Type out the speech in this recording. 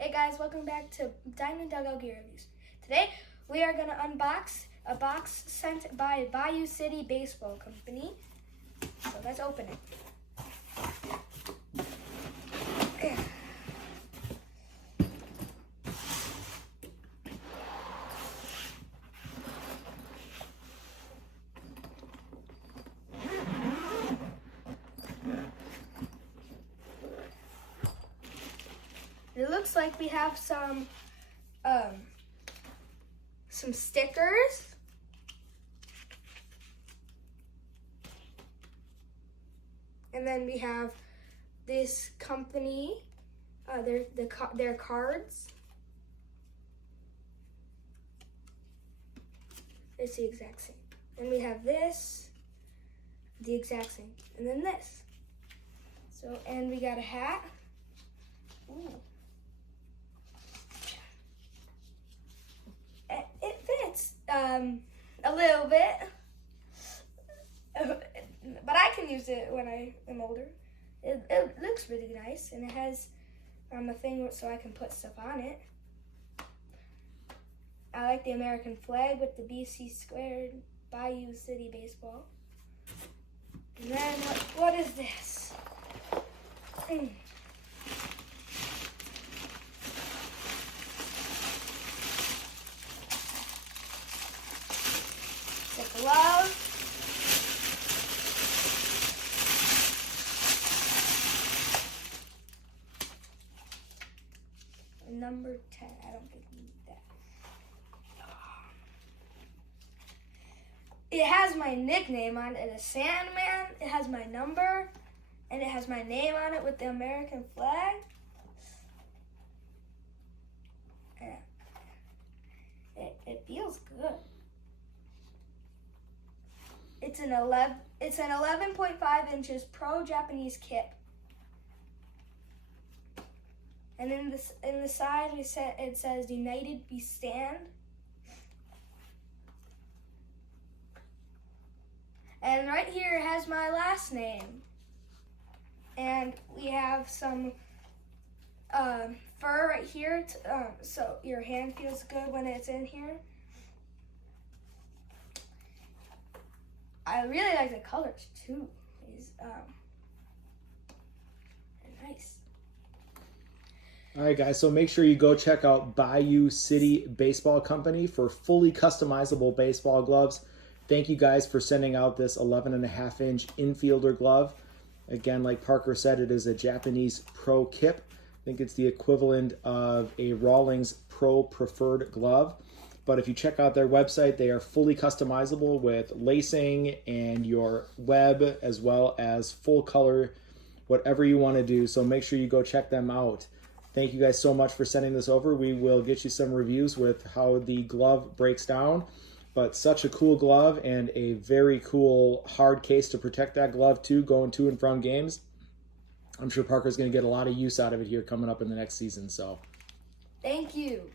Hey guys, welcome back to Diamond Dugout Gear Reviews. Today we are going to unbox a box sent by Bayou City Baseball Company. So let's open it. It looks like we have some stickers. And then we have this company, their cards. It's the exact same. And we have this, the exact same. And then this. So, and we got a hat. Ooh. It fits a little bit, but I can use it when I am older. It looks really nice, and it has a thing so I can put stuff on it. I like the American flag with the BC squared, Bayou City Baseball. And then what is this? The glove. Number 10. I don't think we need that. It has my nickname on it. It's Sandman. It has my number. And it has my name on it with the American flag. It feels good. It's an 11.5 inches pro Japanese kit. And in the side it says United We Stand. And right here it has my last name. And we have some fur right here, so your hand feels good when it's in here. I really like the colors too. These they're nice. All right, guys, so make sure you go check out Bayou City Baseball Company for fully customizable baseball gloves. Thank you guys for sending out this 11.5-inch infielder glove. Again, like Parker said, it is a Japanese Pro Kip. I think it's the equivalent of a Rawlings Pro Preferred glove. But if you check out their website, they are fully customizable with lacing and your web, as well as full color, whatever you want to do. So make sure you go check them out. Thank you guys so much for sending this over. We will get you some reviews with how the glove breaks down. But such a cool glove and a very cool hard case to protect that glove too, going to and from games. I'm sure Parker's going to get a lot of use out of it here coming up in the next season. So, thank you.